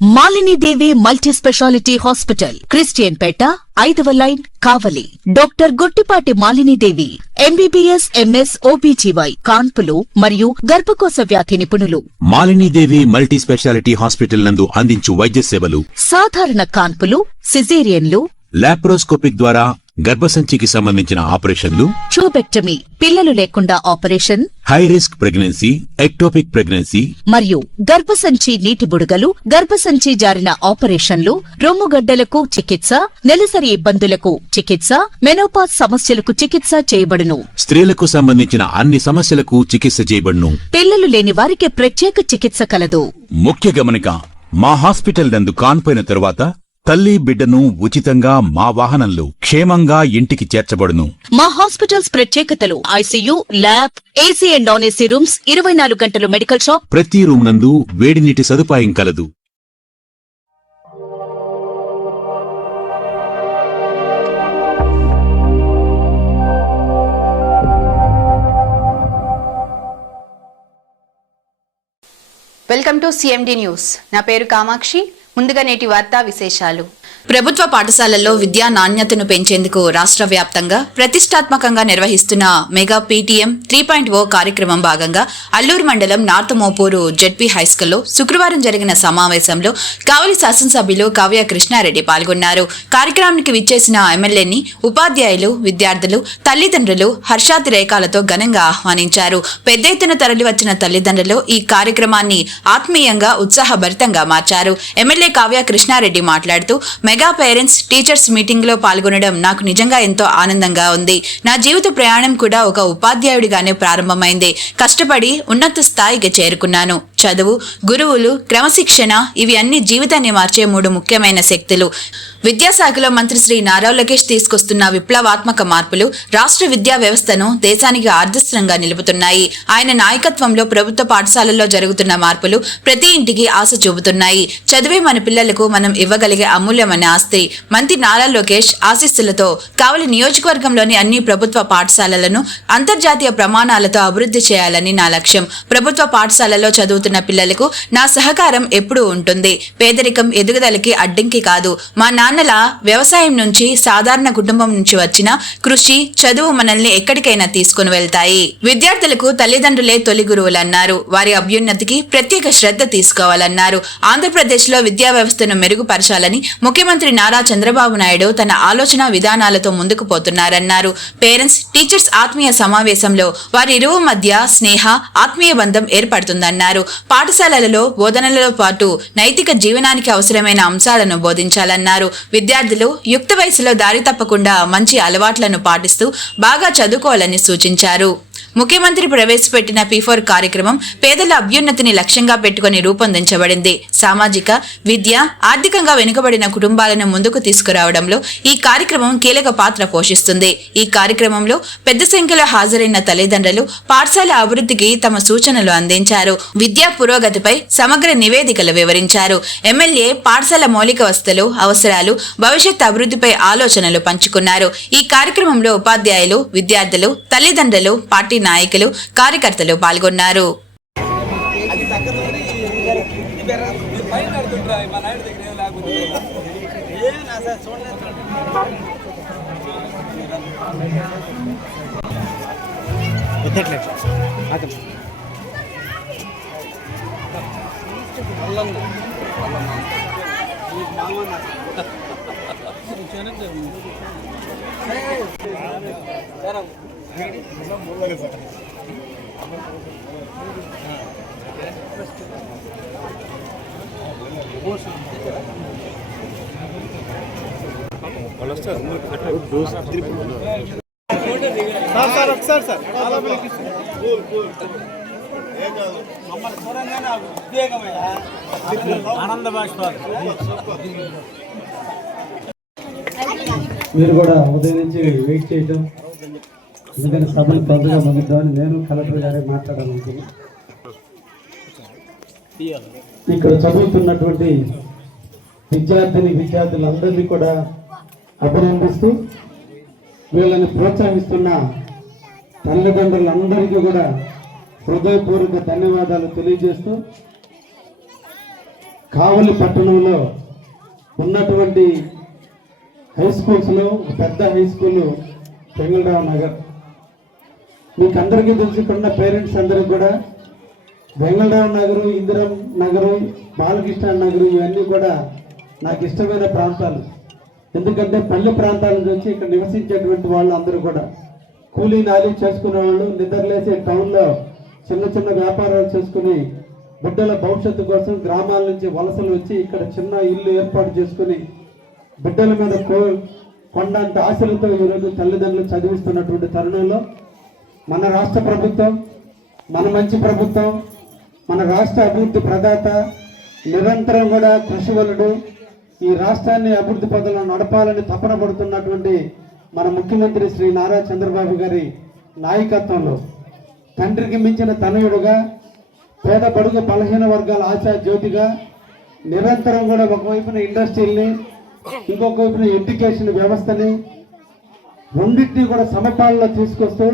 Malini Devi multi speciality hospital, Christian Peta, 5వ line, Kavali. Doctor Guttipati Malinidevi, MBBS, MS, OBGY, కాన్పులు మరియు గర్భకోశ వ్యాధి నిపుణులు. మాలినీదేవి మల్టీ స్పెషాలిటీ హాస్పిటల్ నందు అందించు వైద్య సేవలు: సాధారణ కాన్పులు, సిజేరియన్లు, లాప్రోస్కోపిక్ ద్వారా గర్భసంచికి సంబంధించిన ఆపరేషన్లు, ట్యూబెక్టమీ, పిల్లలు లేకుండా operation, high risk pregnancy, ectopic pregnancy మరియు గర్భసంచి నీటి బుడగలు, గర్భసంచి జారిన ఆపరేషన్లు, రొమ్ముగడ్డలకు చికిత్స, నెలసరి ఇబ్బందులకు చికిత్స, మెనోపాజ్ సమస్యలకు చికిత్స చేయబడును. స్త్రీలకు సంబంధించిన అన్ని సమస్యలకు చికిత్స చేయబడును. పిల్లలు లేని వారికి ప్రత్యేక చికిత్స కలదు. ముఖ్య గమనిక: మా హాస్పిటల్ నందు కాన్పోయిన తరువాత తల్లి బిడ్డను ఉచితంగా మా వాహనంలో క్షేమంగా ఇంటికి చేర్చబడును. మా హాస్పిటల్స్ ప్రత్యేకతలు: ICU, lab, AC and non AC rooms, 24 గంటలు మెడికల్ షాప్, ప్రతి రూమ్ నందు వేడి నీటి సదుపాయం కలదు. Welcome to CMD news. నా పేరు కామాక్షి. ముందుగా నేటి వార్తా విశేషాలు. ప్రభుత్వ పాఠశాలల్లో విద్యా నాణ్యతను పెంచేందుకు రాష్ట్ర వ్యాప్తంగా ప్రతిష్టాత్మకంగా నిర్వహిస్తున్న మెగా పీటీఎం 3.0 కార్యక్రమం భాగంగా అల్లూరు మండలం నార్త్ మోపూరు జెడ్పీ హైస్కూల్లో శుక్రవారం జరిగిన సమావేశంలో కావలి శాసనసభ్యులు కావ్య కృష్ణారెడ్డి పాల్గొన్నారు. కార్యక్రమానికి విచ్చేసిన ఎమ్మెల్యేని ఉపాధ్యాయులు, విద్యార్థులు, తల్లిదండ్రులు హర్షాతిరేకాలతో ఘనంగా ఆహ్వానించారు. పెద్ద ఎత్తున తరలివచ్చిన తల్లిదండ్రులు ఈ కార్యక్రమాన్ని ఆత్మీయంగా, ఉత్సాహభరితంగా మార్చారు. ఎమ్మెల్యే కావ్య కృష్ణారెడ్డి మాట్లాడుతూ, మెగా పేరెంట్స్ టీచర్స్ మీటింగ్ లో పాల్గొనడం నాకు నిజంగా ఎంతో ఆనందంగా ఉంది. నా జీవిత ప్రయాణం కూడా ఒక ఉపాధ్యాయుడిగానే ప్రారంభమైంది. కష్టపడి ఉన్నత స్థాయికి చేరుకున్నాను. చదువు, గురువులు, క్రమశిక్షణ ఇవి అన్ని జీవితాన్ని మార్చే 3 ముఖ్యమైన శక్తులు. విద్యాశాఖలో మంత్రి శ్రీ నారా లోకేష్ తీసుకొస్తున్న విప్లవాత్మక మార్పులు రాష్ట్ర విద్యా వ్యవస్థను దేశానికి ఆదర్శంగా నిలుపుతున్నాయి. ఆయన నాయకత్వంలో ప్రభుత్వ పాఠశాలల్లో జరుగుతున్న మార్పులు ప్రతి ఇంటికి ఆశ చూపుతున్నాయి. చదివే మన పిల్లలకు మనం ఇవ్వగలిగే అమూల్యమైన ఆస్తి. మంత్రి నారా లోకేష్ ఆశీస్సులతో కావలి నియోజకవర్గంలోని అన్ని ప్రభుత్వ పాఠశాలలను అంతర్జాతీయ ప్రమాణాలతో అభివృద్ధి చేయాలని నా లక్ష్యం. ప్రభుత్వ పాఠశాలలో చదువుతున్న పిల్లలకు నా సహకారం ఎప్పుడూ ఉంటుంది. పేదరికం ఎదుగుదలకి అడ్డంకి కాదు. మా నాన్నల వ్యవసాయం నుంచి, సాధారణ కుటుంబం నుంచి వచ్చిన కృషి, చదువు మనల్ని ఎక్కడికైనా తీసుకుని వెళ్తాయి. విద్యార్థులకు తల్లిదండ్రులే తొలి గురువులన్నారు. వారి అభ్యున్నతికి ప్రత్యేక శ్రద్ధ తీసుకోవాలన్నారు. ఆంధ్రప్రదేశ్ లో విద్యా వ్యవస్థను మెరుగుపరచాలని ముఖ్యమంత్రి నారా చంద్రబాబు నాయుడు తన ఆలోచన విధానాలతో ముందుకు పోతున్నారన్నారు. పేరెంట్స్ టీచర్స్ ఆత్మీయ సమావేశంలో వారి ఇరువు మధ్య స్నేహ, ఆత్మీయ బంధం ఏర్పడుతుందన్నారు. పాఠశాలలలో బోధనలతో పాటు నైతిక జీవనానికి అవసరమైన అంశాలను బోధించాలన్నారు. విద్యార్థులు యుక్త వయసులో దారి తప్పకుండా మంచి అలవాట్లను పాటిస్తూ బాగా చదువుకోవాలని సూచించారు. ముఖ్యమంత్రి ప్రవేశపెట్టిన P4 కార్యక్రమం పేదల అభ్యున్నతిని లక్ష్యంగా పెట్టుకుని రూపొందించబడింది. సామాజిక, విద్య, ఆర్థికంగా వెనుకబడిన కుటుంబాలను ముందుకు తీసుకురావడంలో ఈ కార్యక్రమం కీలక పాత్ర పోషిస్తుంది. ఈ కార్యక్రమంలో పెద్ద సంఖ్యలో హాజరైన తల్లిదండ్రులు పాఠశాల అభివృద్ధికి తమ సూచనలు అందించారు. విద్యా పురోగతిపై సమగ్ర నివేదికలు వివరించారు. ఎమ్మెల్యే పాఠశాల మౌలిక వసతులు, అవసరాలు, భవిష్యత్ అభివృద్ధిపై ఆలోచనలు పంచుకున్నారు. ఈ కార్యక్రమంలో ఉపాధ్యాయులు, విద్యార్థులు, తల్లిదండ్రులు, పార్టీ నాయకులు, కార్యకర్తలు పాల్గొన్నారు. మీరు కూడా ఉదయం నుంచి వెయిట్ చేయడం, ఎందుకంటే సభలు తొందరగా ముగిద్దామని నేను కలెక్టర్ గారే మాట్లాడాలనుకున్నాను. ఇక్కడ చదువుతున్నటువంటి విద్యార్థులందరినీ కూడా అభినందిస్తూ వీళ్ళని ప్రోత్సహిస్తున్న తల్లిదండ్రులందరికీ కూడా హృదయపూర్వక ధన్యవాదాలు తెలియజేస్తూ కావలి పట్టణంలో ఉన్నటువంటి హై స్కూల్స్లో పెద్ద హై స్కూల్ వెంగళరావు నగర్. మీకు అందరికీ తెలిసి ఇక్కడ పేరెంట్స్ అందరికి కూడా వెంగళరావు నగరు, ఇందిరం నగరు, బాలకృష్ణ నగరు ఇవన్నీ కూడా నాకు ఇష్టమైన ప్రాంతాలు. ఎందుకంటే పల్లె ప్రాంతాల నుంచి వచ్చి ఇక్కడ నివసించేటువంటి వాళ్ళు అందరూ కూడా కూలీ నాలి చేసుకునే వాళ్ళు, నిద్రలేసే టౌన్లో చిన్న చిన్న వ్యాపారాలు చేసుకుని బిడ్డల భవిష్యత్తు కోసం గ్రామాల నుంచి వలసలు వచ్చి ఇక్కడ చిన్న ఇల్లు ఏర్పాటు చేసుకుని బిడ్డల మీద కొండంత ఆశలతో ఈరోజు తల్లిదండ్రులు చదివిస్తున్నటువంటి తరుణంలో మన రాష్ట్ర ప్రభుత్వం, మన మంచి ప్రభుత్వం, మన రాష్ట్ర అభివృద్ధి ప్రదాత, నిరంతరం కూడా కృషివలుడు, ఈ రాష్ట్రాన్ని అభివృద్ధి పథంలో నడపాలని తపన పడుతున్నటువంటి మన ముఖ్యమంత్రి శ్రీ నారా చంద్రబాబు గారి నాయకత్వంలో తండ్రికి మించిన తనయుడుగా, పేద బడుగు బలహీన వర్గాల ఆశా జ్యోతిగా నిరంతరం కూడా ఒకవైపున ఇండస్ట్రీల్ని, ఇంకొక వైపున ఎడ్యుకేషన్ వ్యవస్థని రెండింటినీ కూడా సమపాలలో తీసుకొస్తూ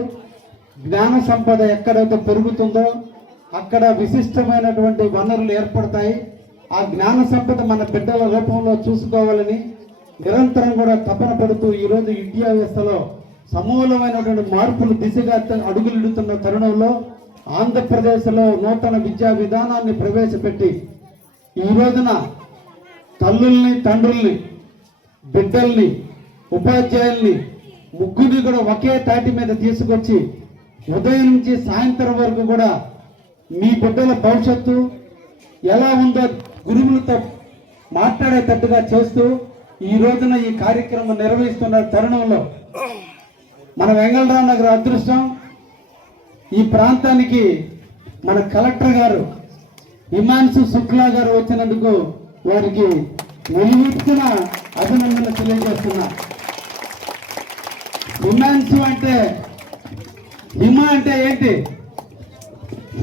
జ్ఞాన సంపద ఎక్కడైతే పెరుగుతుందో అక్కడ విశిష్టమైనటువంటి వనరులు ఏర్పడతాయి. ఆ జ్ఞాన సంపద మన బిడ్డల రూపంలో చూసుకోవాలని నిరంతరం కూడా తపన పడుతూ ఈరోజు విద్యా వ్యవస్థలో సమూలమైనటువంటి మార్పులు దిశగా అడుగులిడుతున్న తరుణంలో ఆంధ్రప్రదేశ్లో నూతన విద్యా విధానాన్ని ప్రవేశపెట్టి ఈ రోజున తల్లుల్ని, తండ్రుల్ని, బిడ్డల్ని, ఉపాధ్యాయుల్ని ముగ్గురిని కూడా ఒకే తాటి మీద తీసుకొచ్చి ఉదయం నుంచి సాయంత్రం వరకు కూడా మీ బిడ్డల భవిష్యత్తు ఎలా ఉందో గురువులతో మాట్లాడేటట్టుగా చేస్తూ ఈ రోజున ఈ కార్యక్రమం నిర్వహిస్తున్న తరుణంలో మన వెంగళరావు నగర్ అదృష్టం, ఈ ప్రాంతానికి మన కలెక్టర్ గారు హిమాన్సు శుక్లా గారు వచ్చినందుకు వారికి నిలువెత్తిన అభినందనలు తెలియజేస్తున్నా. హిమాన్సు అంటే హిమ అంటే ఏంటి?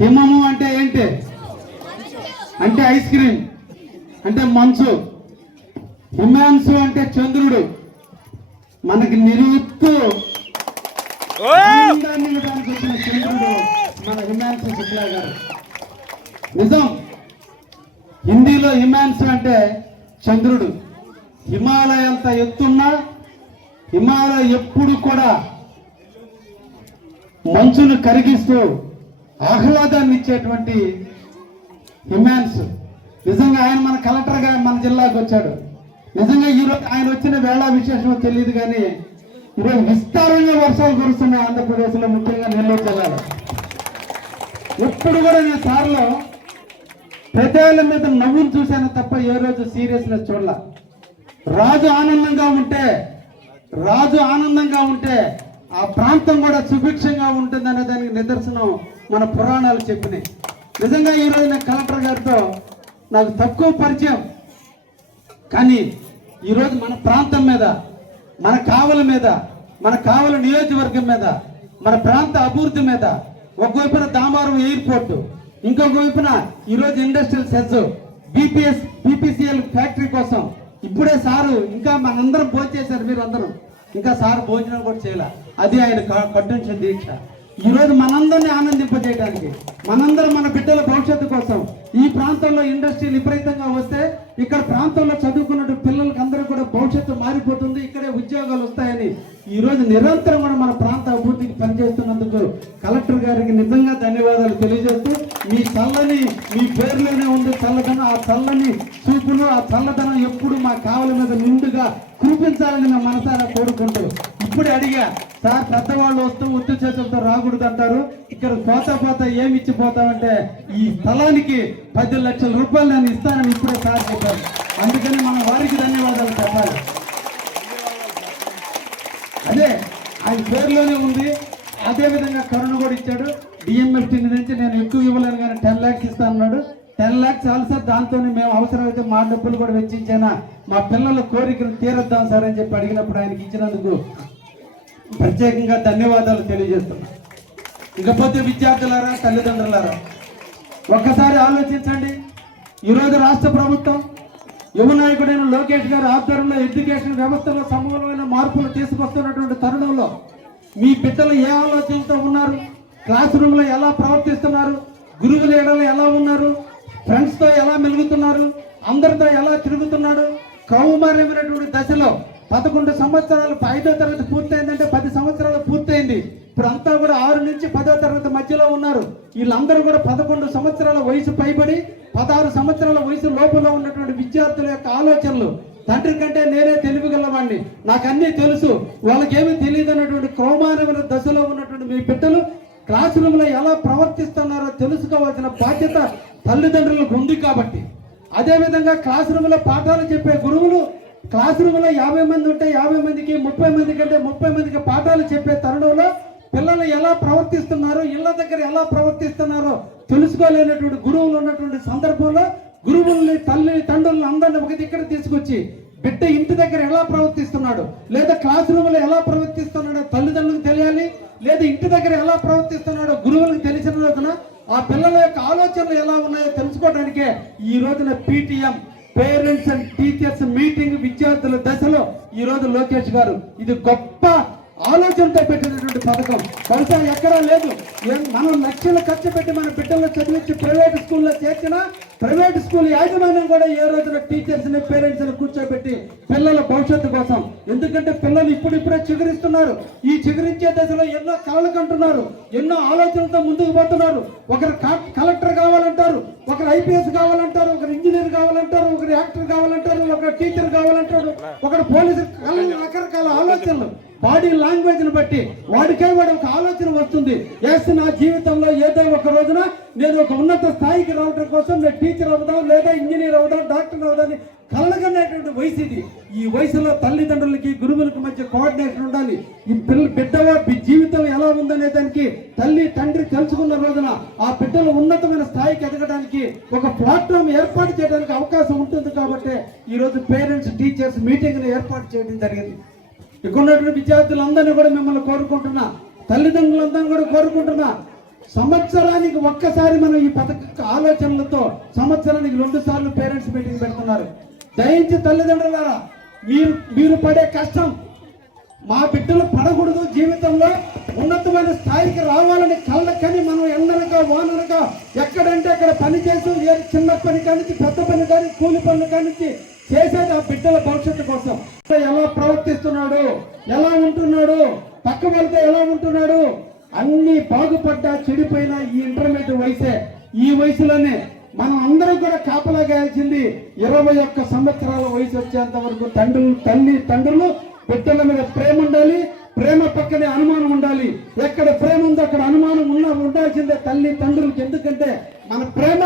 హిమము అంటే ఏంటి? అంటే ఐస్ క్రీమ్, అంటే మంచు. హిమాన్సు అంటే చంద్రుడు. మనకి నిలువెత్తు వచ్చిన చంద్రుడు మన హిమాన్సు శుక్లా గారు. నిజం, హిందీలో హిమాన్సు అంటే చంద్రుడు. హిమాలయంత ఎత్తున్నా హిమాలయ ఎప్పుడు కూడా మంచును కరిగిస్తూ ఆహ్లాదాన్ని ఇచ్చేటువంటి హిమాన్స్. నిజంగా ఆయన మన కలెక్టర్గా మన జిల్లాకు వచ్చాడు. నిజంగా ఈరోజు ఆయన వచ్చిన వేళ విశేషమో తెలియదు, కానీ ఈరోజు విస్తారంగా వర్షాలు కురుస్తున్నాయి ఆంధ్రప్రదేశ్లో, ముఖ్యంగా నెల్లూరు జిల్లాలో. ఎప్పుడు కూడా నేను సార్లో పెదాల మీద నవ్వును చూశాను తప్ప ఏ రోజు సీరియస్నెస్ చూడాల. రాజు ఆనందంగా ఉంటే ఆ ప్రాంతం కూడా సుభిక్షంగా ఉంటుందనే దానికి నిదర్శనం మన పురాణాలు చెప్పినాయి. నిజంగా ఈరోజు నేను కలెక్టర్ గారితో నాకు తక్కువ పరిచయం, కానీ ఈరోజు మన ప్రాంతం మీద, మన కావలి మీద, మన కావలి నియోజకవర్గం మీద, మన ప్రాంత అభివృద్ధి మీద ఒకవైపున దామారం ఎయిర్పోర్టు, ఇంకొక వైపున ఈరోజు ఇండస్ట్రియల్ సెజ్, బీపీసీఎల్ ఫ్యాక్టరీ కోసం ఇప్పుడే సారు ఇంకా మనందరం భోజనం చేశారు. మీరు అందరూ ఇంకా సారు భోజనం కూడా చేయాల. అది ఆయన కట్టించిన దీక్ష. ఈరోజు మనందరినీ ఆనందింపజేయడానికి, మనందరం మన బిడ్డల భవిష్యత్తు కోసం ఈ ప్రాంతంలో ఇండస్ట్రీలు విపరీతంగా వస్తే ఇక్కడ ప్రాంతంలో చదువుకున్న పిల్లలకి అందరూ కూడా భవిష్యత్తు మారిపోతుంది, ఇక్కడే ఉద్యోగాలు వస్తాయని ఈరోజు నిరంతరం కూడా మన ప్రాంత అభివృద్ధికి పనిచేస్తున్నందుకు కలెక్టర్ గారికి నిజంగా ధన్యవాదాలు తెలియజేస్తూ, మీ పేర్లోనే ఉంది చల్లదనం. ఆ చల్లని చూపును, ఆ చల్లదనం ఎప్పుడు మా కావలి మీద నిండుగా కురిపించాలని నా మనసారా కోరుకుంటూ ఇప్పుడే అడిగా, సార్ పెద్దవాళ్ళు వస్తూ ఉత్తి చేతులతో రాకూడదు అంటారు, ఇక్కడ పోతా ఏమి ఇచ్చిపోతామంటే ఈ స్థలానికి 10 లక్షల రూపాయలు నేను ఇస్తానని ఇప్పుడే సార్ చెప్పారు. అందుకని మనం వారికి ధన్యవాదాలు చెప్పాలి. అదే ఆయన పేరులోనే ఉంది. అదేవిధంగా కరుణ కూడా ఇచ్చాడు. డిఎంఎఫ్టీ నుంచి నేను ఎక్కువ ఇవ్వలేను కానీ 10 lakhs ఇస్తా అన్నాడు. 10 lakhs చాలు సార్, దాంతోనే మేము అవసరమైతే మా డబ్బులు కూడా వెచ్చించానా, మా పిల్లల కోరికలు తీరద్దాం సార్ అని చెప్పి అడిగినప్పుడు ఆయనకి ఇచ్చినందుకు ప్రత్యేకంగా ధన్యవాదాలు తెలియజేస్తున్నా. ఇకపోతే విద్యార్థులారా, తల్లిదండ్రులారా, ఒక్కసారి ఆలోచించండి. ఈరోజు రాష్ట్ర ప్రభుత్వం యువ నాయకుడైన లోకేష్ గారి ఆధ్వర్యంలో ఎడ్యుకేషన్ వ్యవస్థలో సమూలమైన మార్పులు తీసుకొస్తున్నటువంటి తరుణంలో మీ బిడ్డలు ఏ ఆలోచనతో ఉన్నారు, క్లాస్ రూమ్ లో ఎలా ప్రవర్తిస్తున్నారు, గురువుల ఎడలు ఎలా ఉన్నారు, ఫ్రెండ్స్ తో ఎలా మెలుగుతున్నారు, అందరితో ఎలా తిరుగుతున్నాడు. కౌమార్యమైనటువంటి దశలో 11 సంవత్సరాలు 5వ తరగతి పూర్తయిందంటే 10 సంవత్సరాలు పూర్తయింది. ఇప్పుడు అంతా కూడా 6 నుంచి 10వ తరగతి మధ్యలో ఉన్నారు. వీళ్ళందరూ కూడా 11 సంవత్సరాల వయసు పైబడి 16 సంవత్సరాల వయసు లోపల ఉన్నటువంటి విద్యార్థుల యొక్క ఆలోచనలు, తండ్రి కంటే నేనే తెలివిగలవాడిని, నాకు అన్నీ తెలుసు, వాళ్ళకేమీ తెలియదు అన్నటువంటి కౌమారమైన దశలో ఉన్నటువంటి మీ బిడ్డలు క్లాస్ రూమ్ లో ఎలా ప్రవర్తిస్తున్నారో తెలుసుకోవాల్సిన బాధ్యత తల్లిదండ్రులకు ఉంది. కాబట్టి అదేవిధంగా క్లాస్ రూమ్ లో పాఠాలు చెప్పే గురువులు క్లాస్ రూమ్ లో 50 మంది ఉంటే 50 మందికి 30 మంది కంటే 30 మందికి పాఠాలు చెప్పే తరుణంలో పిల్లలు ఎలా ప్రవర్తిస్తున్నారో, ఇళ్ల దగ్గర ఎలా ప్రవర్తిస్తున్నారో తెలుసుకోలేనటువంటి గురువులు ఉన్నటువంటి సందర్భంలో గురువుల్ని తండ్రులను అందరిని ఒక దగ్గర తీసుకొచ్చి బిడ్డ ఇంటి దగ్గర ఎలా ప్రవర్తిస్తున్నాడు, లేదా క్లాస్ రూమ్ లో ఎలా ప్రవర్తిస్తున్నాడో తల్లిదండ్రులకు తెలియాలి. లేదా ఇంటి దగ్గర ఎలా ప్రవర్తిస్తున్నాడో గురువులకు తెలిసిన రోజున ఆ పిల్లల యొక్క ఆలోచనలు ఎలా ఉన్నాయో తెలుసుకోవడానికే ఈ రోజున PTM parents and teachers meeting విద్యార్థుల దశలో ఈ రోజు లోకేష్ గారు ఇది గొప్ప ఆలోచనతో పెట్టినటువంటి పథకం. బహుశా ఎక్కడా లేదు. మనం లక్షలు ఖర్చు పెట్టి మన బిడ్డలను చదివించి ప్రైవేట్ స్కూల్లో చేర్చినా ప్రైవేట్ స్కూల్ యాజమాన్యం కూడా ఏ రోజున టీచర్స్ ని పేరెంట్స్ ని కూర్చోబెట్టి పిల్లల భవిష్యత్తు కోసం, ఎందుకంటే పిల్లలు ఇప్పుడిప్పుడే చిగురిస్తున్నారు. ఈ చిగురించే దశలో ఎన్నో కళలు కంటున్నారు, ఎన్నో ఆలోచనలతో ముందుకు పోతున్నారు. ఒకరు కలెక్టర్ కావాలంటారు, ఒకరు IPS కావాలంటారు, ఒకరు ఇంజనీర్ కావాలంటారు, ఒకరు యాక్టర్ కావాలంటారు, ఒకరు టీచర్ కావాలంటారు, ఒకరు పోలీసు, రకరకాల ఆలోచనలు. బాడీ లాంగ్వేజ్ ని బట్టి వాడికే వాడు ఒక ఆలోచన వస్తుంది. ఎస్, నా జీవితంలో ఏదో ఒక రోజున నేను ఒక ఉన్నత స్థాయికి రావడం కోసం నేను టీచర్ అవుదాం, లేదా ఇంజనీర్ అవుదాం, డాక్టర్ అవుదాం కలగనేటువంటి వయసు ఇది. ఈ వయసులో తల్లిదండ్రులకి గురువులకి మధ్య కోఆర్డినేషన్ ఉండాలి. ఈ బిడ్డ జీవితం ఎలా ఉందనే దానికి తల్లి తండ్రి తెలుసుకున్న రోజున ఆ బిడ్డలు ఉన్నతమైన స్థాయికి ఎదగడానికి ఒక ప్లాట్ఫామ్ ఏర్పాటు చేయడానికి అవకాశం ఉంటుంది. కాబట్టి ఈ రోజు పేరెంట్స్ టీచర్స్ మీటింగ్ ని ఏర్పాటు చేయడం జరిగింది. ఇక్కడ ఉన్నటువంటి విద్యార్థులందరినీ కూడా మిమ్మల్ని కోరుకుంటున్నా, తల్లిదండ్రులందరినీ కూడా కోరుకుంటున్నా, సంవత్సరానికి ఒక్కసారి మనం ఈ పథక ఆలోచనలతో సంవత్సరానికి 2 సార్లు పేరెంట్స్ మీటింగ్ పెడుతున్నారు. దయించి తల్లిదండ్రులారా, మీరు పడే కష్టం మా బిడ్డలు పడకూడదు, జీవితంలో ఉన్నతమైన స్థాయికి రావాలని కళ్ళకని మనం ఎండనగా వాననగా ఎక్కడంటే అక్కడ పని చేస్తూ చిన్న పని కానించి పెద్ద పని కానీ కూలి పనులు కానించి చేసేది ఆ బిడ్డల భవిష్యత్తు కోసం. ఎలా ప్రవర్తిస్తున్నాడు, ఎలా ఉంటున్నాడు, పక్క వాళ్ళతో ఎలా ఉంటున్నాడు, అన్ని బాగుపడ్డా చెడిపోయిన ఈ ఇంటర్మీడియట్ వయసే. ఈ వయసులోనే మనం అందరం కూడా కాపలా గాయాల్సింది 21 సంవత్సరాల వయసు వచ్చేంత వరకు తండ్రులు బిడ్డల మీద ప్రేమ ఉండాలి. ప్రేమ పక్కనే అనుమానం ఉండాలి. ఎక్కడ ప్రేమ ఉందో అక్కడ అనుమానం ఉండాల్సిందే తండ్రులకి. ఎందుకంటే మన ప్రేమ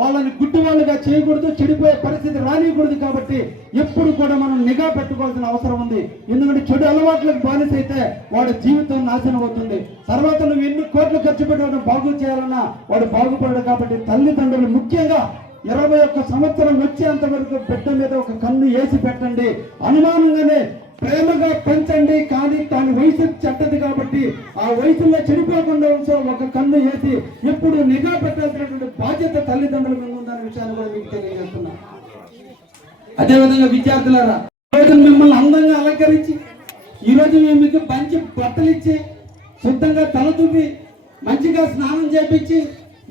వాళ్ళని గుడ్డి వాళ్ళుగా చేయకూడదు, చెడిపోయే పరిస్థితి రానియకూడదు. కాబట్టి ఎప్పుడు కూడా మనం నిఘా పెట్టుకోవాల్సిన అవసరం ఉంది. ఎందుకంటే చెడు అలవాట్లకు బానిస అయితే వాడి జీవితం నాశనం అవుతుంది. తర్వాత నువ్వు ఎన్ని కోట్లు ఖర్చు పెట్టి బాగు చేయాలన్నా వాడు బాగుపడడు. కాబట్టి తల్లిదండ్రులు ముఖ్యంగా 21 సంవత్సరం వచ్చేంత వరకు బిడ్డ మీద ఒక కన్ను వేసి పెట్టండి. అనుమానంగానే ప్రేమగా పెంచండి. కానీ దాని వయసు చెడ్డది కాబట్టి ఆ వయసులో చెడిపోకుండా ఒక కన్ను వేసి ఎప్పుడు నిఘా పెట్టాల్సినటువంటి బాధ్యత తల్లిదండ్రుల మీద ఉందనే విషయాన్ని కూడా మీకు తెలియజేస్తున్నా. అదేవిధంగా విద్యార్థులారా, ఈరోజు మిమ్మల్ని అందంగా అలంకరించి, ఈరోజు మేము మీకు మంచి బట్టలు ఇచ్చి, శుద్ధంగా తలదూపి, మంచిగా స్నానం చేపించి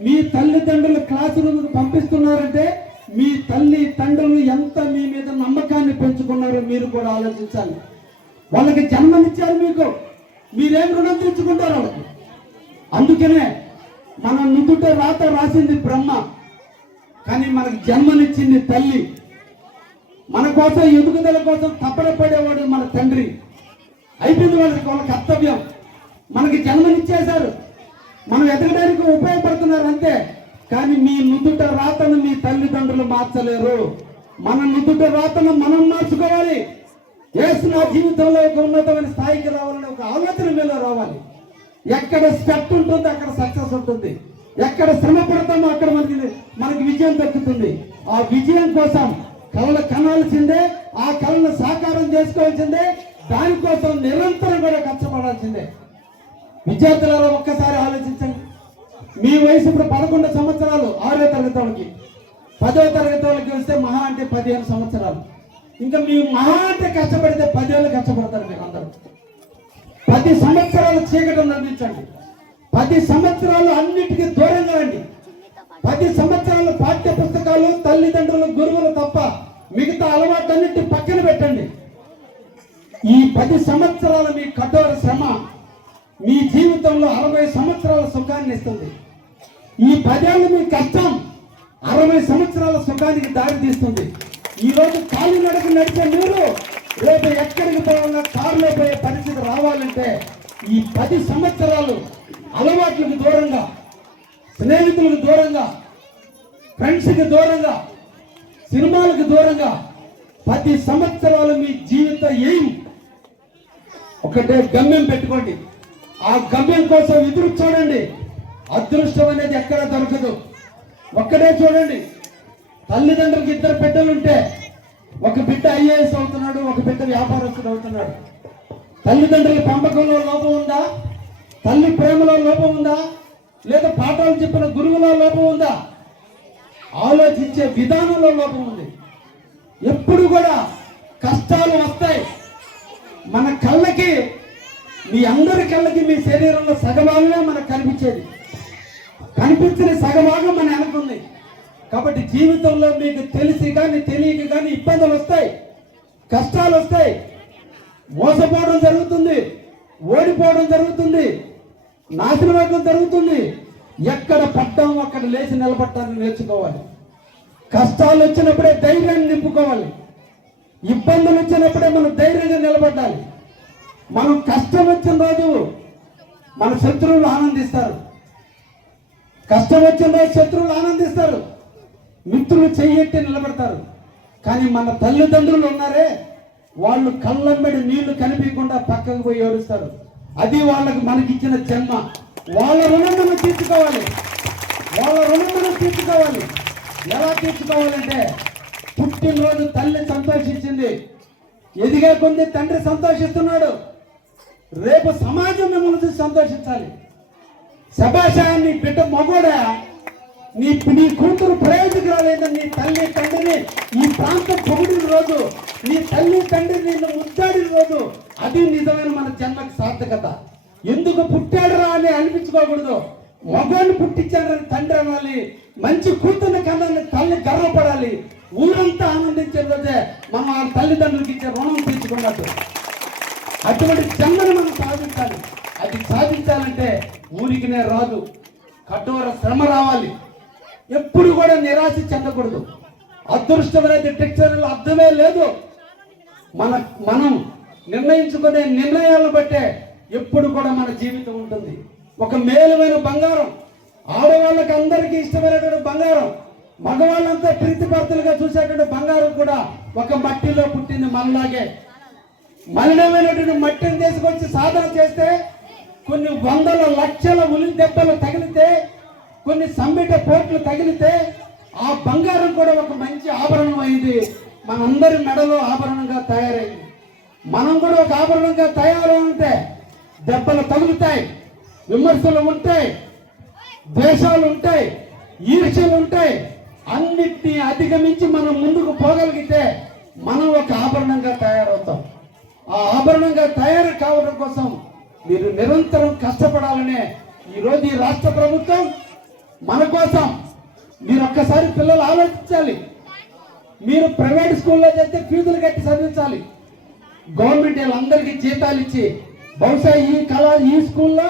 మీ తల్లిదండ్రులు క్లాసు రూమ్కి పంపిస్తున్నారంటే మీ తండ్రులు ఎంత మీ మీద నమ్మకాన్ని పెంచుకున్నారో మీరు కూడా ఆలోచించాలి. వాళ్ళకి జన్మనిచ్చారు, మీరేం రుణం తెచ్చుకుంటారు వాళ్ళకి. అందుకనే మన నుదుట రాత రాసింది బ్రహ్మ, కానీ మనకు జన్మనిచ్చింది తల్లి. మన కోసం ఎదుగుదల కోసం తప్పడపడేవాడు మన తండ్రి. అయిపోయింది వాళ్ళ కర్తవ్యం. మనకి జన్మనిచ్చేశారు, మనం ఎదగడానికి ఉపయోగపడుతున్నారు అంతే. కానీ మీ నుదుట రాతను మీ తల్లిదండ్రులు మార్చలేరు. మన నుదుట రాతను మనం మార్చుకోవాలి. నా జీవితంలో ఒక ఉన్నతమైన స్థాయికి రావాలని ఒక ఆలోచన మీద రావాలి. ఎక్కడ స్టెప్ ఉంటుందో అక్కడ సక్సెస్ ఉంటుంది. ఎక్కడ శ్రమ పడతామో అక్కడ మనకి విజయం దక్కుతుంది. ఆ విజయం కోసం కళలు కనాల్సిందే, ఆ కళను సాకారం చేసుకోవాల్సిందే, దానికోసం నిరంతరం కూడా కష్టపడాల్సిందే. విద్యార్థులలో ఒక్కసారి ఆలోచించండి. మీ వయసు ఇప్పుడు 11 సంవత్సరాలు 6వ తరగతి వాళ్ళకి, 10వ తరగతి వాళ్ళకి వస్తే మహా అంటే 15 సంవత్సరాలు. ఇంకా మీ మహా అంటే కష్టపడితే 10 ఏళ్ళు కష్టపడతారు మీరు అందరూ. 10 సంవత్సరాలు చీకటి నిర్మించండి. 10 సంవత్సరాలు అన్నిటికీ దూరంగా రండి. 10 సంవత్సరాలు పాఠ్య పుస్తకాలు, తల్లిదండ్రులు, గురువులు తప్ప మిగతా అలవాట్లన్నింటి పక్కన పెట్టండి. ఈ 10 సంవత్సరాల మీ కఠోర శ్రమ మీ జీవితంలో 60 సంవత్సరాల సుఖాన్ని ఇస్తుంది. ఈ 10 ఏళ్ళు మీ కష్టం 60 సంవత్సరాల సుఖానికి దారి తీస్తుంది. ఈ రోజు కాలి నడక నడిచే మీరు రేపు ఎక్కడికి పోవాలన్నా కారులో పోయే పరిస్థితి రావాలంటే ఈ 10 సంవత్సరాలు అలవాట్లకు దూరంగా, స్నేహితులకు దూరంగా, ఫ్రెండ్స్కి దూరంగా, సినిమాలకు దూరంగా 10 సంవత్సరాలు మీ జీవిత ఎయిమ్ ఒకటే గమ్యం పెట్టుకోండి. ఆ గమ్యం కోసం ఎదురు చూడండి. అదృష్టం అనేది ఎక్కడ దొరకదు. ఒక్కడే చూడండి. తల్లిదండ్రులకు 2 బిడ్డలుంటే ఒక బిడ్డ ఐఏఎస్ అవుతున్నాడు, ఒక బిడ్డ వ్యాపారస్తుడు అవుతున్నాడు. తల్లిదండ్రుల పెంపకంలో లోపం ఉందా? తల్లి ప్రేమలో లోపం ఉందా? లేదా పాఠాలు చెప్పిన గురువులో లోపం ఉందా? ఆలోచించే విధానంలో లోపం ఉంది. ఎప్పుడు కూడా కష్టాలు వస్తాయి. మన కళ్ళకి, మీ అందరి కళ్ళకి మీ శరీరంలో సగభాగమే మనకు కనిపించేది. కనిపించిన సగభాగం మన వెనకుంది. కాబట్టి జీవితంలో మీకు తెలిసి కానీ తెలియక కానీ ఇబ్బందులు వస్తాయి, కష్టాలు వస్తాయి, మోసపోవడం జరుగుతుంది, ఓడిపోవడం జరుగుతుంది, నాశనం అవ్వడం జరుగుతుంది. ఎక్కడ పడ్డాం అక్కడ లేచి నిలబడటానికి నేర్చుకోవాలి. కష్టాలు వచ్చినప్పుడే ధైర్యాన్ని నింపుకోవాలి. ఇబ్బందులు వచ్చినప్పుడే మనం ధైర్యంగా నిలబడాలి. మనం కష్టం వచ్చిన రోజు మన శత్రువులు ఆనందిస్తారు. కష్టం వచ్చిన రోజు శత్రువులు ఆనందిస్తారు, మిత్రులు చెయ్యెట్టి నిలబడతారు. కానీ మన తల్లిదండ్రులు ఉన్నారే, వాళ్ళు కళ్ళమ్మడి నీళ్లు కనిపించకుండా పక్కకు పోయి ఏడుస్తారు. అది వాళ్ళకి మనకిచ్చిన జన్మ. వాళ్ళ రుణం మనం తీర్చుకోవాలి. వాళ్ళ రుణం మనం తీర్చుకోవాలి. ఎలా తీర్చుకోవాలంటే, పుట్టినరోజు తల్లి సంతోషించింది, ఎదిగే కొద్ది తండ్రి సంతోషిస్తున్నాడు. రేపు సమాజం మిమ్మల్ని చూసి సంతోషించాలి. శభాషాన్ని బిడ్డ మగోడా, నీ కూతురు ప్రయోజకురాలేదని నీ తల్లి తండ్రిని ఈ ప్రాంతం పొగిడిన రోజు, నీ తల్లి తండ్రి నిన్ను ముద్దాడిన రోజు, అది నిజమైన మన జన్మకి సార్థకత. ఎందుకు పుట్టాడురా అని అనిపించుకోకూడదు. మగవాడిని పుట్టించాడని తండ్రి అనాలి. మంచి కూతుర్ని కన్నాన్ని తల్లి గర్వపడాలి. ఊరంతా ఆనందించే రోజే మనం ఆ తల్లిదండ్రులకి ఇచ్చే రుణం తీర్చుకున్నట్టు. అటువంటి జన్మను మనం సాధించాలి. అది సాధించాలంటే ఊరికినే రాదు, కఠోర శ్రమ రావాలి. ఎప్పుడు కూడా నిరాశ చెందకూడదు. అదృష్టం అనేది డిక్షనరీలో అర్థమే లేదు. మనం నిర్ణయించుకునే నిర్ణయాలను బట్టే ఎప్పుడు కూడా మన జీవితం ఉంటుంది. ఒక మేలుమైన బంగారం, ఆడవాళ్ళకి అందరికీ ఇష్టమైనటువంటి బంగారం, మగవాళ్ళంతా ప్రీతిపాత్రలుగా చూసేటువంటి బంగారం కూడా ఒక మట్టిలో పుట్టింది మనలాగే. మలినమైనటువంటి మట్టిని తీసుకొచ్చి సాధన చేస్తే కొన్ని వందల లక్షల ఉలి దెబ్బలు తగిలితే, కొన్ని సంబిట పోట్లు తగిలితే ఆ బంగారం కూడా ఒక మంచి ఆభరణం అయింది. మనందరి మెడలో ఆభరణంగా తయారైంది. మనం కూడా ఒక ఆభరణంగా తయారైతే దెబ్బలు తగులుతాయి, విమర్శలు ఉంటాయి, ద్వేషాలు ఉంటాయి, ఈర్ష్యలు ఉంటాయి. అన్నిటినీ అధిగమించి మనం ముందుకు పోగలిగితే మనం ఒక ఆభరణంగా తయారవుతాం. ఆ ఆభరణంగా తయారు కావడం కోసం మీరు నిరంతరం కష్టపడాలనే ఈరోజు ఈ రాష్ట్ర ప్రభుత్వం మన కోసం. మీరు ఒక్కసారి పిల్లలు ఆలోచించాలి. మీరు ప్రైవేట్ స్కూల్లో చేస్తే ఫీజులు కట్టి చదివించాలి. గవర్నమెంట్ వీళ్ళందరికీ జీతాలు ఇచ్చి, బహుశా ఈ స్కూల్లో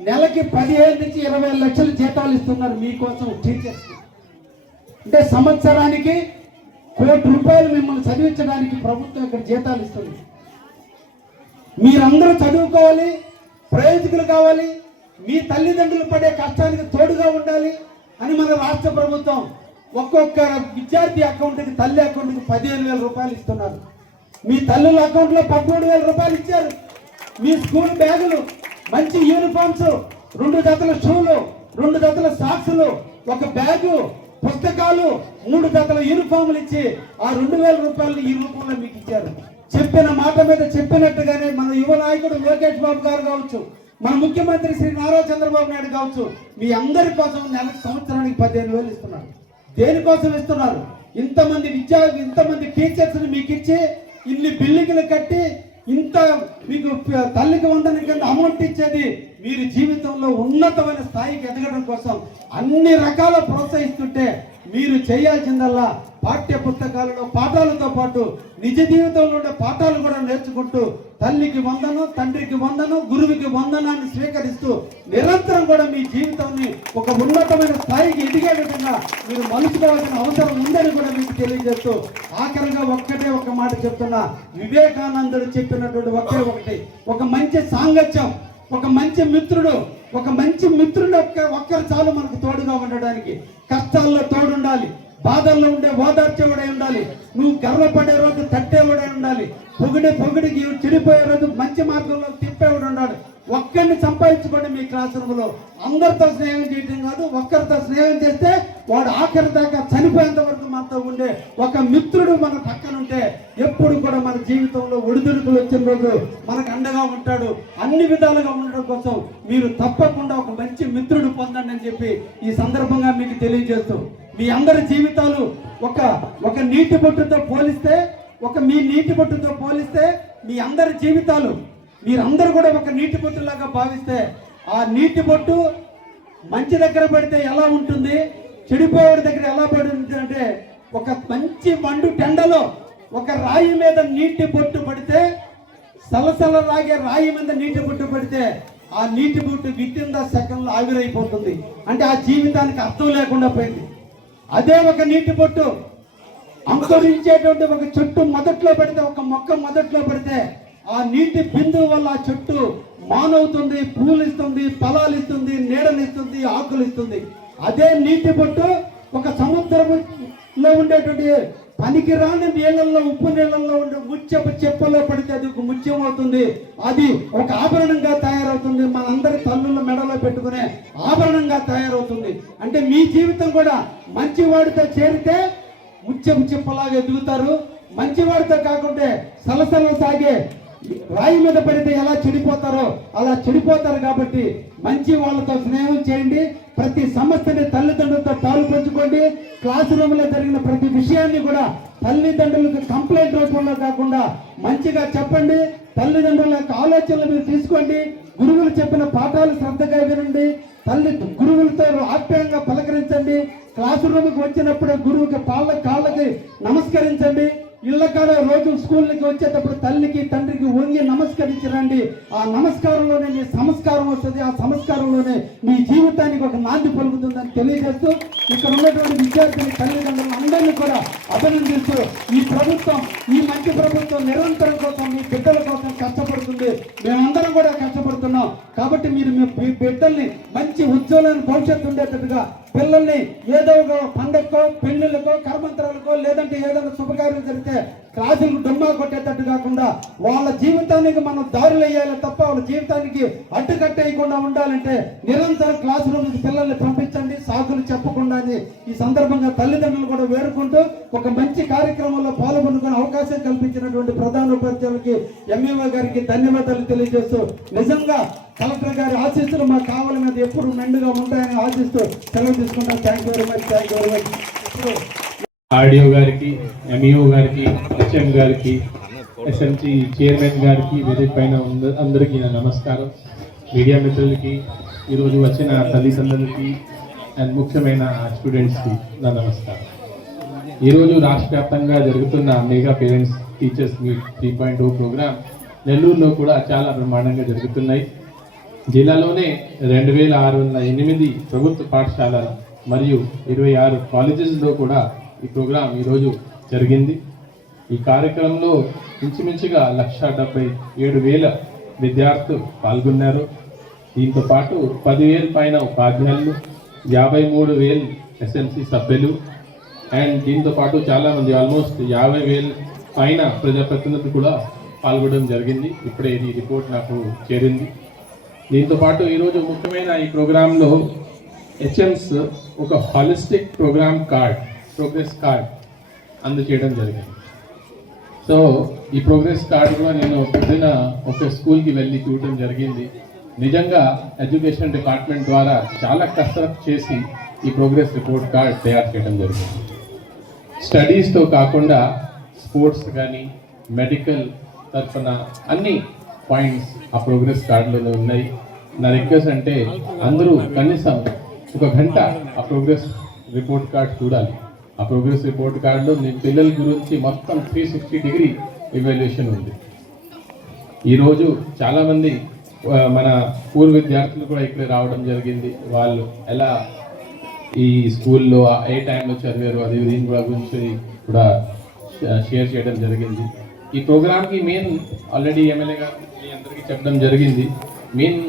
నెలకి 15 నుంచి 20 లక్షలు జీతాలు ఇస్తున్నారు మీకోసం టీచర్స్. అంటే సంవత్సరానికి ₹1 కోటి మిమ్మల్ని చదివించడానికి ప్రభుత్వం ఇక్కడ జీతాలు ఇస్తుంది. మీరందరూ చదువుకోవాలి, ప్రయోజకులు కావాలి, మీ తల్లిదండ్రులు పడే కష్టానికి తోడుగా ఉండాలి అని మన రాష్ట్ర ప్రభుత్వం ఒక్కొక్క విద్యార్థి అకౌంట్కి, తల్లి అకౌంట్కి 15,000 రూపాయలు ఇస్తున్నారు. మీ తల్లుల అకౌంట్లో 13,000 రూపాయలు ఇచ్చారు. మీ స్కూల్ బ్యాగులు, మంచి యూనిఫామ్స్, 2 జతల షూలు, 2 జతల సాక్సులు, ఒక బ్యాగు, పుస్తకాలు, 3 జతల యూనిఫామ్లు ఇచ్చి ఆ 2,000 రూపాయలు ఈ రూపంలో మీకు ఇచ్చారు. చెప్పిన మాట మీద చెప్పినట్టుగానే మన యువ నాయకుడు లోకేష్ బాబు గారు కావచ్చు, మన ముఖ్యమంత్రి శ్రీ నారా చంద్రబాబు నాయుడు కావచ్చు, మీ అందరి కోసం నెలకు సంవత్సరానికి 15,000 ఇస్తున్నారు. దేనికోసం ఇస్తున్నారు? ఇంతమంది టీచర్స్ని మీకు ఇచ్చి, ఇన్ని బిల్డింగ్లు కట్టి, ఇంత మీకు తల్లికి వందనం కింద అమౌంట్ ఇచ్చేది మీరు జీవితంలో ఉన్నతమైన స్థాయికి ఎదగడం కోసం అన్ని రకాల ప్రోత్సహిస్తుంటే మీరు చేయాల్సిందల్లా పాఠ్య పుస్తకాలలో పాఠాలతో పాటు నిజ జీవితంలో ఉండే పాఠాలు కూడా నేర్చుకుంటూ తల్లికి వందనం, తండ్రికి వందనం, గురువుకి వందనాన్ని స్వీకరిస్తూ నిరంతరం కూడా మీ జీవితాన్ని ఒక ఉన్నతమైన స్థాయికి ఎదిగే విధంగా మీరు మలుచుకోవాల్సిన అవసరం ఉందని కూడా మీకు తెలియజేస్తూ ఆఖరిగా ఒక్క మాట చెప్తున్నా. వివేకానందుడు చెప్పినటువంటి ఒకటి, ఒక మంచి సాంగత్యం, ఒక మంచి మిత్రుడు, ఒక్కరు చాలు మనకు తోడుగా ఉండడానికి. కష్టాల్లో తోడుండాలి, బాధల్లో ఉండే ఓదార్చేవాడే ఉండాలి, నువ్వు గర్వపడే రోజు తట్టేవాడే ఉండాలి, పొగిడికి చెడిపోయే రోజు మంచి మార్గంలో తిప్పేవాడు ఉండాలి. ఒక్కరిని సంపాదించుకోండి మీ క్లాస్ రూమ్లో. అందరితో స్నేహం చేయటం కాదు, ఒక్కరితో స్నేహం చేస్తే వాడు ఆఖరి దాకా చనిపోయేంత వరకు మనతో ఉండే ఒక మిత్రుడు మన పక్కన ఉంటే ఎప్పుడు కూడా మన జీవితంలో ఒడిదుడుకులు వచ్చిన రోజు మనకు అండగా ఉంటాడు. అన్ని విధాలుగా ఉండడం కోసం మీరు తప్పకుండా ఒక మంచి మిత్రుడు పొందండి అని చెప్పి ఈ సందర్భంగా మీకు తెలియజేస్తూ, మీ అందరి జీవితాలు ఒక నీటి బొట్టుతో పోలిస్తే, మీ నీటి బొట్టుతో పోలిస్తే మీ అందరి జీవితాలు మీరందరూ కూడా ఒక నీటి బొట్టులాగా భావిస్తే, ఆ నీటి బొట్టు మంచి దగ్గర పడితే ఎలా ఉంటుంది, చెడిపోయేవాడి దగ్గర ఎలా పడుతుంది అంటే, ఒక మంచి మండు టెండలో ఒక రాయి మీద నీటి బొట్టు పడితే, సలసలలాగే రాయి మీద నీటి బొట్టు పడితే ఆ నీటి బొట్టు విత్-ఇన్ ద సెకండ్లో ఆవిరైపోతుంది. అంటే ఆ జీవితానికి అర్థం లేకుండా పోయింది. అదే ఒక నీటి బొట్టు అంకురించేటువంటి ఒక చెట్టు మొదట్లో పడితే, ఒక మొక్క మొదట్లో పడితే ఆ నీటి బిందువు వల్ల ఆ చెట్టు మానవుతుంది, పూలు ఇస్తుంది, ఫలాలు ఇస్తుంది, నీడలు ఇస్తుంది, ఆకులు ఇస్తుంది. అదే నీటి బొట్టు ఒక సముద్రంలో ఉండేటువంటి పనికిరాని నీళ్ళల్లో, ఉప్పు నీళ్ళల్లో ఉండే ముత్యపు చెప్పలో పడితే అది ఒక ముత్యం అవుతుంది, అది ఒక ఆభరణంగా తయారవుతుంది, మనందరి తల్లుల మెడలో పెట్టుకునే ఆభరణంగా తయారవుతుంది. అంటే మీ జీవితం కూడా మంచివాడితో చేరితే ముత్యపు చెప్పలాగా ఎదుగుతారు, మంచివాడితో కాకుంటే సలసల సాగే రాయి మీద పడితే ఎలా చెడిపోతారో అలా చెడిపోతారు. కాబట్టి మంచి వాళ్ళతో స్నేహం చేయండి, ప్రతి సమస్యని తల్లిదండ్రులతో పాలు పంచుకోండి. క్లాస్ రూమ్ లో జరిగిన ప్రతి విషయాన్ని కూడా తల్లిదండ్రులకు కంప్లైంట్ రూపంలో కాకుండా మంచిగా చెప్పండి. తల్లిదండ్రుల యొక్క ఆలోచనలు మీరు తీసుకోండి, గురువులు చెప్పిన పాఠాలు శ్రద్ధగా వినండి, గురువులతో ఆప్యాయంగా పలకరించండి. క్లాస్ రూమ్కి వచ్చినప్పుడు గురువుకి కాళ్ళకి నమస్కరించండి. ఇళ్ళ కాడ రోజు స్కూల్కి వచ్చేటప్పుడు తల్లికి తండ్రికి వంగి నమస్కరించరండి. ఆ నమస్కారంలోనే మీ సంస్కారం వస్తుంది, ఆ సంస్కారంలోనే మీ జీవితానికి ఒక నాంది పలుకుతుందని తెలియజేస్తూ, ఇక్కడ ఉన్నటువంటి విద్యార్థులు తల్లిదండ్రులు అందరినీ కూడా అభినందిస్తూ, ఈ మంచి ప్రభుత్వం నిరంతరం కోసం మీ బిడ్డల కోసం కష్టపడుతుంది, మేమందరం కూడా కష్టపడుతున్నాం. కాబట్టి మీరు మీ బిడ్డల్ని మంచి ఉజ్వలమైన భవిష్యత్తు ఉండేటట్టుగా పిల్లల్ని ఏదో ఒక పండగకో, పెళ్లిళ్ళకో, కర్మంతరాలకో, లేదంటే ఏదైనా శుభకార్యం జరిగితే క్లాసులకు డుమ్మా కొట్టేటట్టు కాకుండా వాళ్ళ జీవితానికి మనం దారులు వేయాలి తప్ప వాళ్ళ జీవితానికి అడ్డుకట్టేయకుండా ఉండాలంటే నిరంతరం క్లాస్ రూమ్కి పిల్లల్ని పంపించండి, సాకులు చెప్పకుండా. ఈ సందర్భంగా తల్లిదండ్రులు కూడా వేడుకుంటూ ఒక మంచి కార్యక్రమంలో పాల్గొనుకునే అవకాశం కల్పించినటువంటి ప్రధాన ఉపాధ్యాయులకి, ఎంఈఓ గారికి ధన్యవాదాలు తెలియజేస్తూ, నిజంగా కలెక్టర్ గారి ఆశీస్సులు మాకు కావాలి మీద ఎప్పుడు మెండుగా ఉంటాయని ఆశిస్తూ సెలవు తీసుకుంటాం. Thank you very much. ఇప్పుడు ఆర్డీఓ గారికి, ఎంఈఓ గారికి, హెచ్ఎం గారికి, ఎస్ఎంసి చైర్మన్ గారికి, వేదిక పైన అందరికీ నా నమస్కారం. మీడియా మిత్రులకి, ఈరోజు వచ్చిన తల్లిదండ్రులకి అండ్ ముఖ్యమైన స్టూడెంట్స్కి నా నమస్కారం. ఈరోజు రాష్ట్ర వ్యాప్తంగా జరుగుతున్న mega parents teachers meet 3.0 programme నెల్లూరులో కూడా చాలా బ్రహ్మాండంగా జరుగుతున్నాయి. జిల్లాలోనే 2608 ప్రభుత్వ పాఠశాలలు మరియు 26 కాలేజెస్లో కూడా ఈ ప్రోగ్రాం ఈరోజు జరిగింది. ఈ కార్యక్రమంలో ఇంచుమించుగా 1,77,000 విద్యార్థులు పాల్గొన్నారు. దీంతో పాటు 10,000 పైన ఉపాధ్యాయులు, 53,000 ఎస్ఎంసి సభ్యులు అండ్ దీంతో పాటు చాలామంది ఆల్మోస్ట్ 50,000 పైన ప్రజాప్రతినిధులు కూడా పాల్గొనడం జరిగింది. ఇప్పుడే ఈ రిపోర్ట్ నాకు చేరింది. దీంతో పాటు ఈరోజు ముఖ్యమైన ఈ ప్రోగ్రాంలో హెచ్ఎంస్ ఒక హాలిస్టిక్ ప్రోగ్రెస్ కార్డ్ అందజేయడం జరిగింది. సో ఈ ప్రోగ్రెస్ కార్డు కూడా నేను పొద్దున ఒక స్కూల్కి వెళ్ళి చూడటం జరిగింది. నిజంగా ఎడ్యుకేషన్ డిపార్ట్మెంట్ ద్వారా చాలా కసరత్తు చేసి ఈ ప్రోగ్రెస్ రిపోర్ట్ కార్డ్ తయారు చేయడం జరిగింది. స్టడీస్తో కాకుండా స్పోర్ట్స్ కానీ, మెడికల్ తరఫున అన్ని పాయింట్స్ ఆ ప్రోగ్రెస్ కార్డులో ఉన్నాయి. నా రిక్వెస్ట్ అంటే అందరూ కనీసం ఒక గంట ఆ ప్రోగ్రెస్ రిపోర్ట్ కార్డ్ చూడాలి. ఆ ప్రోగ్రెస్ రిపోర్ట్ కార్డులో మీ పిల్లల గురించి మొత్తం 360 డిగ్రీ ఇవాల్యుయేషన్ ఉంది. ఈరోజు చాలామంది మన పూర్వ విద్యార్థులు కూడా ఇక్కడ రావడం జరిగింది. వాళ్ళు ఎలా ఈ స్కూల్లో ఏ టైంలో చదివారు అది దీని కూడా గురించి కూడా షేర్ చేయడం జరిగింది. ఈ ప్రోగ్రామ్కి మెయిన్ ఆల్రెడీ ఎమ్మెల్యే గారు మీ అందరికీ చెప్పడం జరిగింది. మెయిన్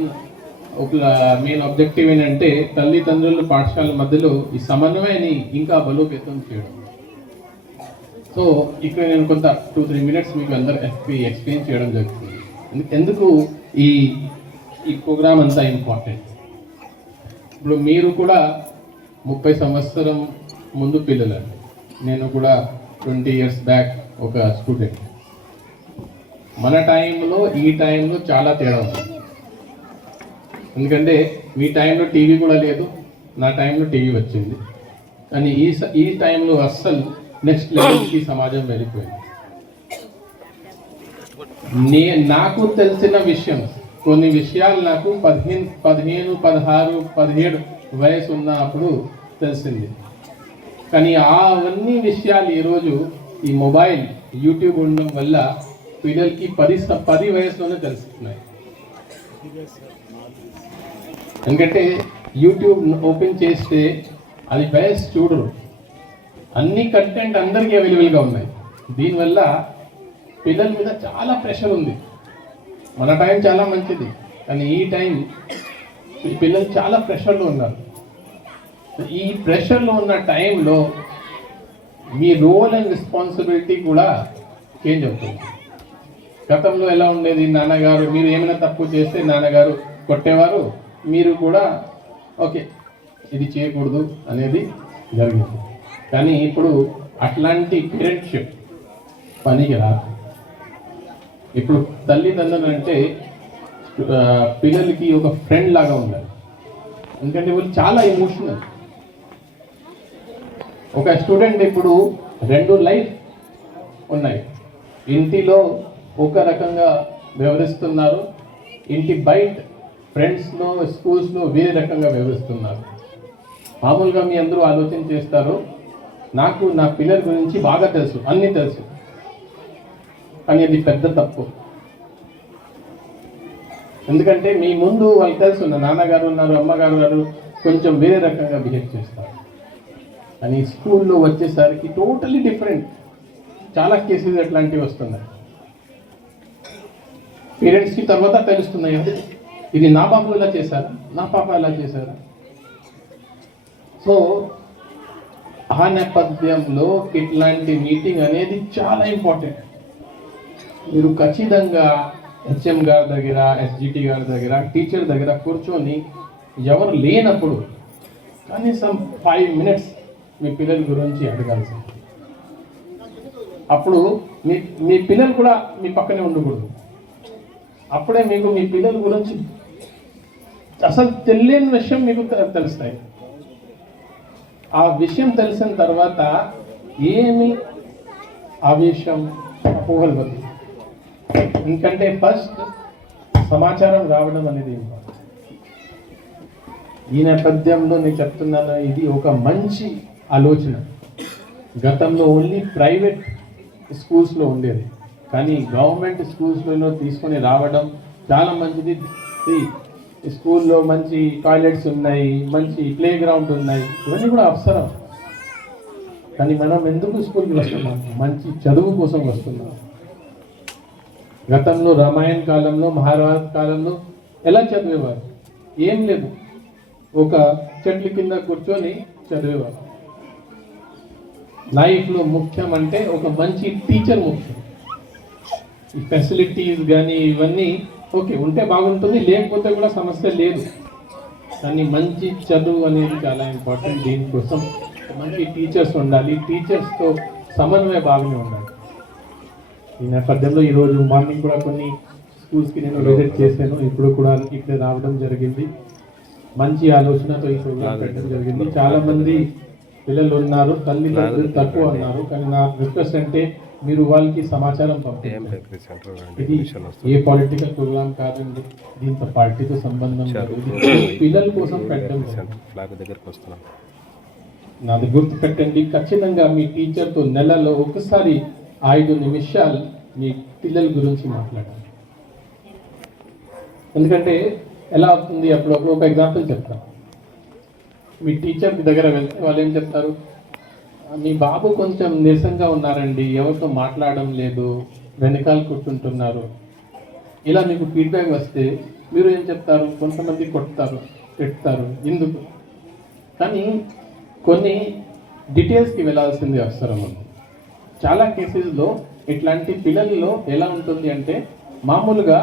ఆబ్జెక్టివ్ ఏంటంటే తల్లిదండ్రులు పాఠశాల మధ్యలో ఈ సమన్వయాన్ని ఇంకా బలోపేతం చేయడం. సో ఇక్కడ నేను కొంత 2-3 మినిట్స్ మీకు అందరు ఎక్స్ప్లెయిన్ చేయడం జరుగుతుంది. ఎందుకు ఈ ప్రోగ్రామ్ అంతా ఇంపార్టెంట్. ఇప్పుడు మీరు కూడా 30 సంవత్సరం ముందు పిల్లలండి, నేను కూడా 20 ఇయర్స్ బ్యాక్ ఒక స్టూడెంట్. మన టైంలో ఈ టైంలో చాలా తేడా ఉంది. ఎందుకంటే మీ టైంలో టీవీ కూడా లేదు, నా టైంలో టీవీ వచ్చింది. కానీ ఈ టైంలో అస్సలు నెక్స్ట్ లెవెల్కి సమాజం వెళ్ళిపోయింది. నాకు తెలిసిన విషయం, కొన్ని విషయాలు నాకు 15, 16, 17 వయసు ఉన్నప్పుడు తెలిసింది. కానీ అవన్నీ విషయాలు ఈరోజు ఈ మొబైల్ యూట్యూబ్ ఉండడం వల్ల పిల్లలకి 10 వయసులోనే తెలుస్తున్నాయి. ఎందుకంటే యూట్యూబ్ ఓపెన్ చేస్తే అది వయసు చూడరు, అన్ని కంటెంట్ అందరికీ అవైలబుల్గా ఉన్నాయి. దీనివల్ల పిల్లల మీద చాలా ప్రెషర్ ఉంది. మన టైం చాలా మంచిది, కానీ ఈ టైం పిల్లలు చాలా ప్రెషర్లో ఉన్నారు. ఈ ప్రెషర్లో ఉన్న టైంలో మీ రోల్ అండ్ రెస్పాన్సిబిలిటీ కూడా చేంజ్ అవుతుంది. గతంలో ఎలా ఉండేది, నాన్నగారు మీరు ఏమైనా తప్పు చేస్తే నాన్నగారు కొట్టేవారు, మీరు కూడా ఓకే ఇది చేయకూడదు అనేది జరిగింది. కానీ ఇప్పుడు అట్లాంటి పేరెంట్షిప్ పనికి రాదు. ఇప్పుడు తల్లిదండ్రులు అంటే పిల్లలకి ఒక ఫ్రెండ్ లాగా ఉండాలి. ఎందుకంటే వాళ్ళు చాలా ఎమోషనల్. ఒక స్టూడెంట్ ఇప్పుడు 2 లైఫ్ ఉన్నాయి. ఇంటిలో ఒక రకంగా వ్యవహరిస్తున్నారు, ఇంటి బయట ఫ్రెండ్స్లో స్కూల్స్లో వేరే రకంగా వ్యవహరిస్తున్నారు. మామూలుగా మీ అందరూ ఆలోచన చేస్తారు, నాకు నా పిల్లల గురించి బాగా తెలుసు, అన్నీ తెలుసు. కానీ అది పెద్ద తప్పు. ఎందుకంటే మీ ముందు వాళ్ళు తెలుసు, నా నాన్నగారు ఉన్నారు, అమ్మగారు ఉన్నారు, కొంచెం వేరే రకంగా బిహేవ్ చేస్తారు. కానీ స్కూల్లో వచ్చేసరికి టోటలీ డిఫరెంట్. చాలా కేసెస్ అట్లాంటివి వస్తున్నాయి. పేరెంట్స్కి తర్వాత తెలుస్తున్నాయి, ఇది నా బాబు ఇలా చేశారా, నా పాప ఎలా చేశారా. సో ఆ నేపథ్యంలో ఇట్లాంటి మీటింగ్ అనేది చాలా ఇంపార్టెంట్. మీరు ఖచ్చితంగా హెచ్ఎం గారి దగ్గర, ఎస్జిటి గారి దగ్గర, టీచర్ దగ్గర కూర్చొని ఎవరు లేనప్పుడు కనీసం 5 మినిట్స్ మీ పిల్లల గురించి అడగాల్సి. అప్పుడు మీ పిల్లలు కూడా మీ పక్కనే ఉండకూడదు. అప్పుడే మీకు మీ పిల్లల గురించి అసలు తెలియని విషయం మీకు తెలుస్తాయి. ఆ విషయం తెలిసిన తర్వాత ఏమి ఆవేశం, అపోహలు వద్దు. ఎందుకంటే ఫస్ట్ సమాచారం రావడం అనేది ఇంపార్టెంట్. ఈ నేపథ్యంలో నేను చెప్తున్నాను, ఇది ఒక మంచి ఆలోచన. గతంలో ఓన్లీ ప్రైవేట్ స్కూల్స్లో ఉండేది, కానీ గవర్నమెంట్ స్కూల్స్లో తీసుకొని రావడం చాలా మంచిది. స్కూల్లో మంచి టాయిలెట్స్ ఉన్నాయి, మంచి ప్లే గ్రౌండ్ ఉన్నాయి, ఇవన్నీ కూడా అవసరం. కానీ మనం ఎందుకు స్కూల్కి వస్తున్నాం? మంచి చదువు కోసం వస్తున్నాం. గతంలో రామాయణ కాలంలో, మహాభారత కాలంలో ఎలా చదివేవారు? ఏం లేదు, ఒక చెట్ల కింద కూర్చొని చదివేవారు. లైఫ్లో ముఖ్యం అంటే ఒక మంచి టీచర్ ముఖ్యం. ఈ ఫెసిలిటీస్ కానీ ఇవన్నీ ఓకే ఉంటే బాగుంటుంది, లేకపోతే కూడా సమస్య లేదు. కానీ మంచి చదువు అనేది చాలా ఇంపార్టెంట్. దీనికోసం మంచి టీచర్స్ ఉండాలి, టీచర్స్తో సమన్వయ భావన ఉండాలి. ఈ నేపథ్యంలో ఈరోజు మార్నింగ్ కూడా కొన్ని స్కూల్స్కి నేను విజిట్ చేశాను, ఇప్పుడు కూడా ఇక్కడ రావడం జరిగింది. మంచి ఆలోచనతో ఈ ప్రోగ్రామ్ పెట్టడం జరిగింది. చాలామంది పిల్లలు ఉన్నారు, తల్లిదండ్రులు తక్కువ ఉన్నారు. కానీ నా రిక్వెస్ట్ అంటే మీరు వాళ్ళకి సమాచారం పంపించాలి. ఇది ఏ పొలిటికల్ ప్రోగ్రామ్ కాదండి, దీంతో పార్టీతో సంబంధం లేదు, పిల్లల కోసం పెట్టడం. నాది గుర్తు పెట్టండి, ఖచ్చితంగా మీ టీచర్తో నెలలో ఒకసారి 5 నిమిషాలు మీ పిల్లల గురించి మాట్లాడాలి. ఎందుకంటే ఎలా అవుతుంది, అప్పుడు ఒక ఎగ్జాంపుల్ చెప్తాను. మీ టీచర్ దగ్గర వెళ్తే వాళ్ళు ఏం చెప్తారు, మీ బాబు కొంచెం నీరసంగా ఉన్నారండి, ఎవరితో మాట్లాడడం లేదు, వెనకాల కూర్చుంటున్నారు, ఇలా మీకు ఫీడ్బ్యాక్ వస్తే మీరు ఏం చెప్తారు, కొంతమంది కొడతారు, తిడతారు, ఎందుకు. కానీ కొన్ని డీటెయిల్స్కి వెళ్ళాల్సింది అవసరం ఉంది. చాలా కేసెస్లో ఇట్లాంటి పిల్లల్లో ఎలా ఉంటుంది అంటే, మామూలుగా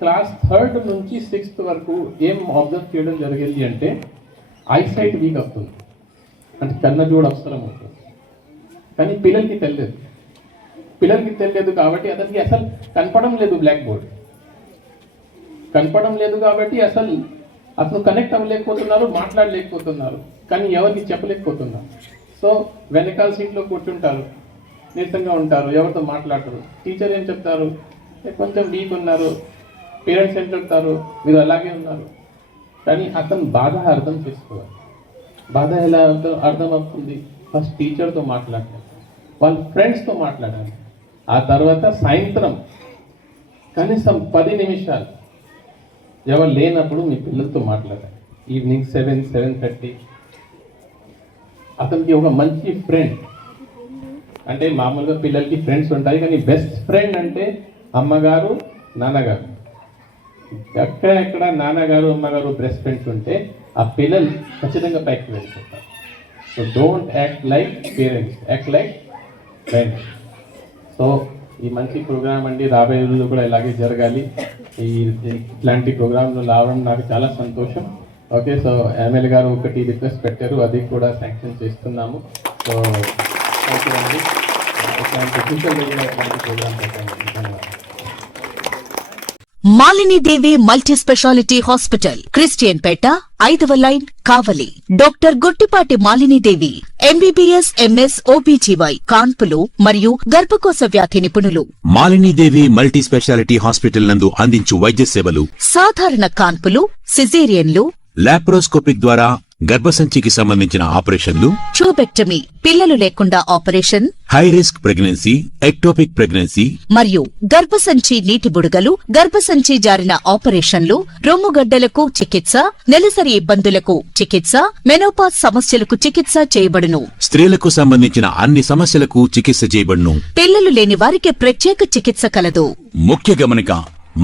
క్లాస్ 3rd నుంచి 6th వరకు ఏం అబ్జర్వ్ చేయడం జరిగింది అంటే, ఐసైట్ వీక్ అవుతుంది, అంటే కన్నజోడు అవసరం అవుతుంది. కానీ పిల్లలకి తెలియదు కాబట్టి అతనికి అసలు కనపడం లేదు, బ్లాక్ బోర్డ్ కనపడం లేదు కాబట్టి అసలు అతను కనెక్ట్ అవ్వలేకపోతున్నారు, మాట్లాడలేకపోతున్నారు, కానీ ఎవరికి చెప్పలేకపోతున్నారు. సో వెనకాల సీట్లో కూర్చుంటారు, నీరసంగా ఉంటారు, ఎవరితో మాట్లాడతారు. టీచర్ ఏం చెప్తారు, కొంచెం వీక్ ఉన్నారు, పేరెంట్స్ ఏం చెప్తారు, మీరు అలాగే ఉన్నారు. కానీ అతను బాధ అర్థం చేసుకోవాలి. బాధ ఎలా అర్థం అవుతుంది, ఫస్ట్ టీచర్తో మాట్లాడాలి, వాళ్ళ ఫ్రెండ్స్తో మాట్లాడాలి, ఆ తర్వాత సాయంత్రం కనీసం 10 నిమిషాలు ఎవరు లేనప్పుడు మీ పిల్లలతో మాట్లాడాలి. ఈవినింగ్ 7, 7:30 అతనికి ఒక మంచి ఫ్రెండ్, అంటే మామూలుగా పిల్లలకి ఫ్రెండ్స్ ఉంటాయి, కానీ బెస్ట్ ఫ్రెండ్ అంటే అమ్మగారు, నాన్నగారు. ఎక్కడ నాన్నగారు, అమ్మగారు బెస్ట్ ఫ్రెండ్స్ ఉంటే ఆ పిల్లలు ఖచ్చితంగా పైకి వెళ్ళిపోతారు. So don't act like parents, act like friends. So ఈ మంచి ప్రోగ్రామ్ అండి, రాబోయే రోజుల్లో కూడా ఇలాగే జరగాలి. ఇట్లాంటి ప్రోగ్రాంలు రావడం నాకు చాలా సంతోషం. ఓకే, సో ఎమ్మెల్యే గారు ఒకటి రిక్వెస్ట్ పెట్టారు, అది కూడా శాంక్షన్ చేస్తున్నాము. సో థ్యాంక్ యూ అండి. ఇట్లాంటి అఫీషియల్ ఇట్లాంటి ప్రోగ్రామ్ పెట్టండి. ధన్యవాదాలు. Malinidevi multi speciality hospital, Christian Peta, 5వ line, Kavali. Doctor Guttipati Malinidevi, MBBS MS OBGY, కాన్పులు మరియు గర్భకోశ వ్యాధి నిపుణులు. మాలినీదేవి మల్టీ స్పెషాలిటీ హాస్పిటల్ నందు అందించు వైద్య సేవలు: సాధారణ కాన్పులు, సిజేరియన్లు, లాప్రోస్కోపిక్ ద్వారా గర్భసంచికి సంబంధించిన ఆపరేషన్లు, ట్యూబెక్టమీ, పిల్లలు లేకుండా operation, high risk pregnancy, ectopic pregnancy మరియు గర్భసంచి నీటి బుడగలు, గర్భసంచి జారిన ఆపరేషన్లు, రొమ్ముగడ్డలకు చికిత్స, నెలసరి ఇబ్బందులకు చికిత్స, మెనోపాజ్ సమస్యలకు చికిత్స చేయబడును. స్త్రీలకు సంబంధించిన అన్ని సమస్యలకు చికిత్స చేయబడును. పిల్లలు లేని వారికి ప్రత్యేక చికిత్స కలదు. ముఖ్య గమనిక: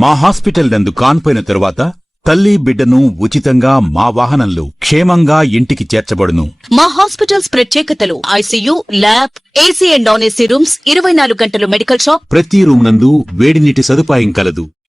మా హాస్పిటల్ నందు కాన్పోయిన తరువాత తల్లి బిడ్డను ఉచితంగా మా వాహనంలో క్షేమంగా ఇంటికి చేర్చబడును. మా హాస్పిటల్స్ ప్రత్యేకతలు: ICU, lab, AC and non AC rooms, 24 గంటలు మెడికల్ షాప్, ప్రతి రూమ్ నందు వేడి నీటి సదుపాయం కలదు.